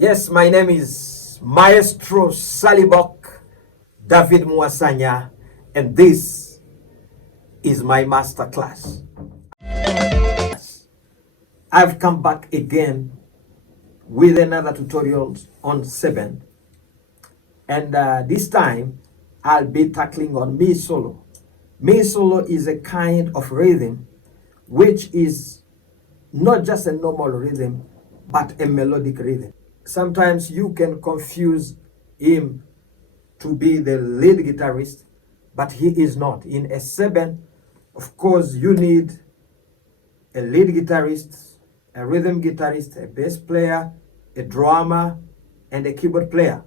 Yes, my name is Maestro Salibok, David Mwasanya, and this is my master class. I've come back again with another tutorial on Seben, and this time I'll be tackling on Mi solo. Mi solo is a kind of rhythm which is not just a normal rhythm but a melodic rhythm. Sometimes you can confuse him to be the lead guitarist, but he is not. In a Seben, of course, you need a lead guitarist, a rhythm guitarist, a bass player, a drummer, and a keyboard player.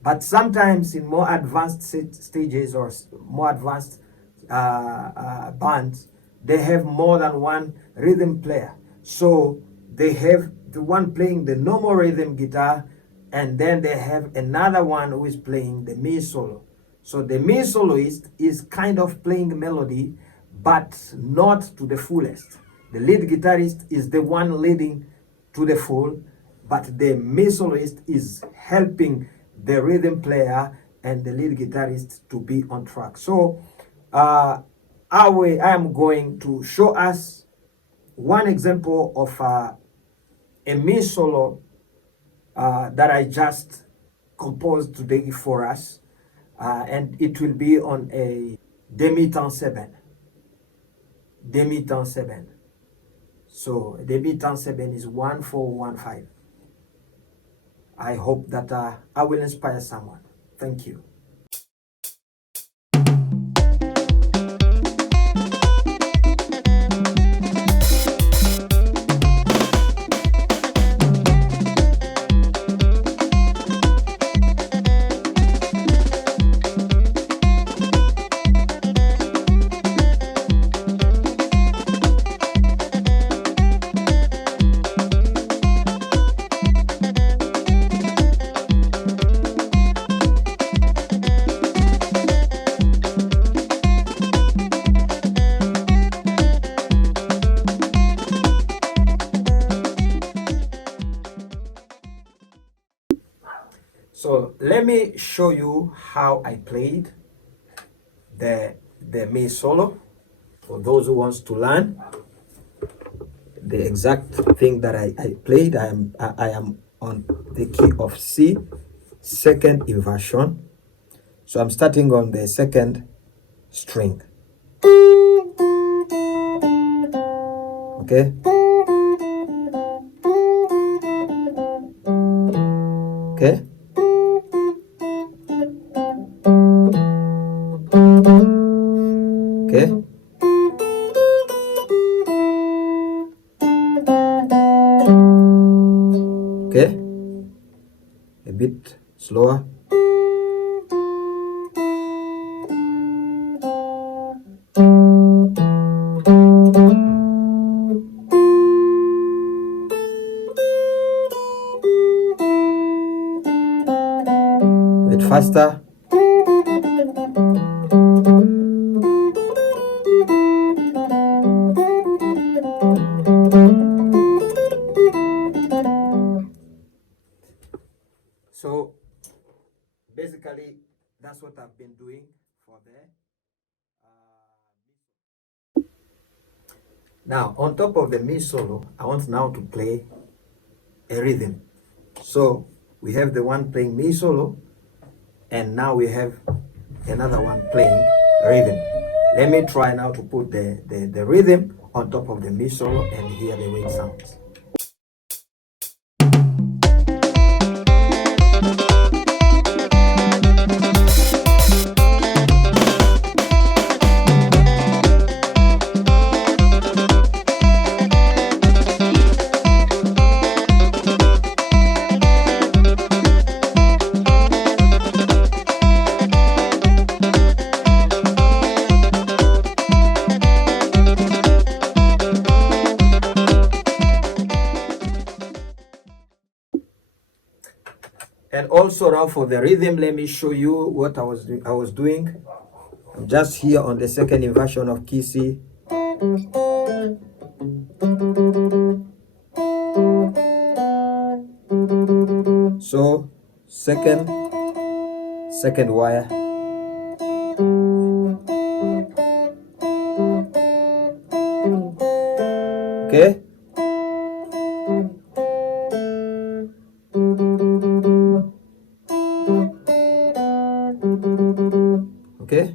But sometimes in more advanced stages or more advanced bands, they have more than one rhythm player. So they have the one playing the normal rhythm guitar, and then they have another one who is playing the Mi solo. So the Mi soloist is kind of playing melody, but not to the fullest. The lead guitarist is the one leading to the full, but the Mi soloist is helping the rhythm player and the lead guitarist to be on track. So I am going to show us one example of a Mi solo that I just composed today for us, and it will be on a demi-temps Seben. Demi-temps Seben. So demi-temps Seben is 1-4-1-5. I hope that I will inspire someone. Thank you. So let me show you how I played the Mi solo. For those who wants to learn the exact thing that I played, I am on the key of C, second inversion. So I'm starting on the second string. Okay. Okay. Okay. Okay. A bit slower. A bit faster. So basically, that's what I've been doing for there. Now, on top of the Mi solo, I want now to play a rhythm. So we have the one playing Mi solo, and now we have another one playing rhythm. Let me try now to put the rhythm on top of the Mi solo and hear the way it sounds. And also now for the rhythm, let me show you what I was doing. I'm just here on the second inversion of key C. second wire, okay, okay,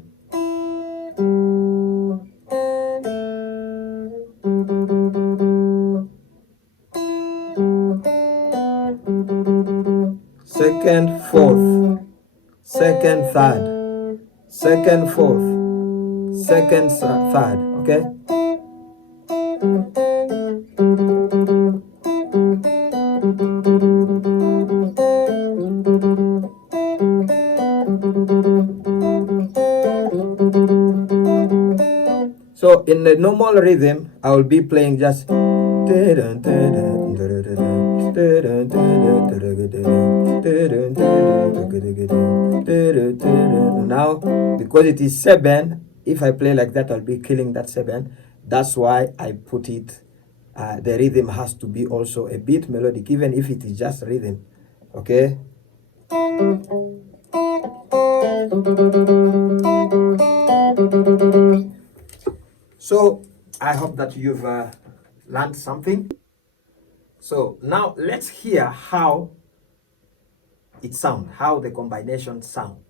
second, fourth, second, third, second, fourth, second, third, okay. So in the normal rhythm, I will be playing just now, because it is 7, if I play like that, I'll be killing that 7. That's why I put it, the rhythm has to be also a bit melodic, even if it is just rhythm, okay? So I hope that you've learned something. So now let's hear how it sounds, how the combination sound.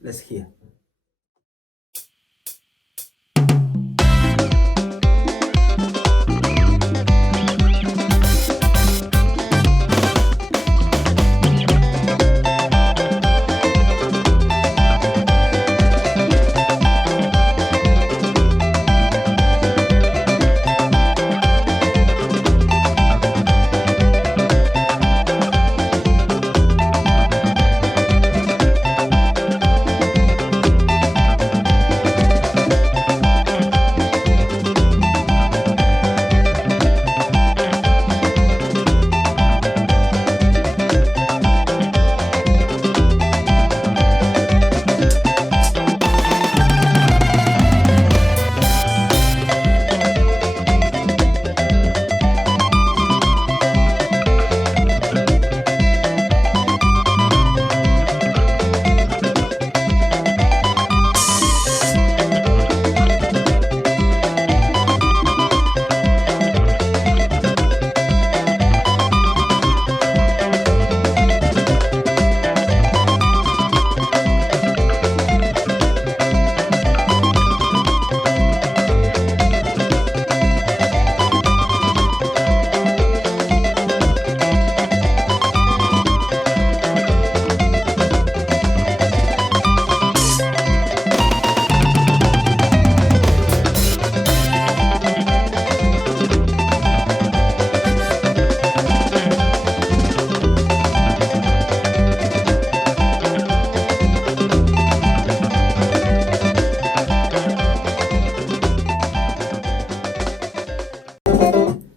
Let's hear.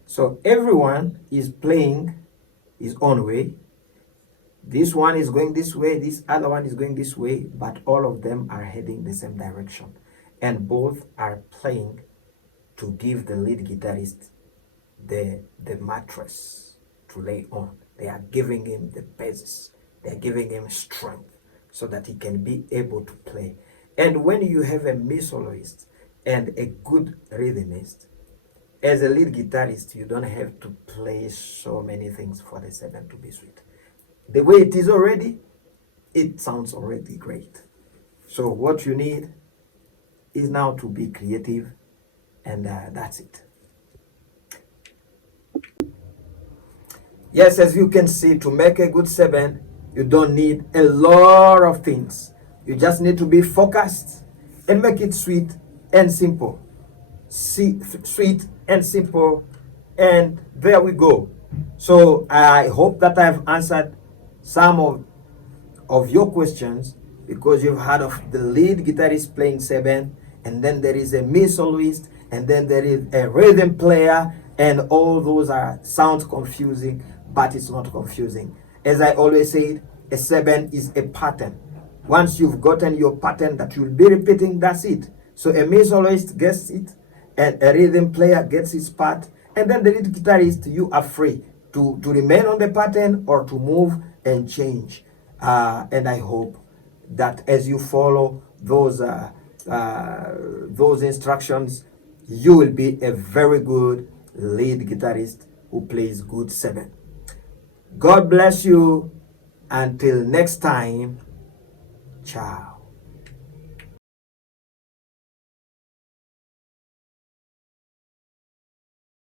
So everyone is playing his own way. This one is going this way, this other one is going this way, but all of them are heading the same direction. And both are playing to give the lead guitarist the mattress to lay on. They are giving him the basis. They are giving him strength so that he can be able to play. And when you have a me soloist and a good rhythmist, as a lead guitarist, you don't have to play so many things for the 7 to be sweet. The way it is already, it sounds already great. So what you need is now to be creative, and that's it. Yes, as you can see, to make a good 7, you don't need a lot of things. You just need to be focused and make it sweet and simple. Sweet and simple, and there we go. So I hope that I've answered some of your questions, because you've heard of the lead guitarist playing 7, and then there is a me soloist, and then there is a rhythm player, and all those sound confusing, but it's not confusing. As I always say, a 7 is a pattern. Once you've gotten your pattern that you'll be repeating, that's it. So a me soloist gets it, and a rhythm player gets his part, and then the lead guitarist, you are free to remain on the pattern or to move and change. And I hope that as you follow those instructions, you will be a very good lead guitarist who plays good seven. God bless you. Until next time, ciao.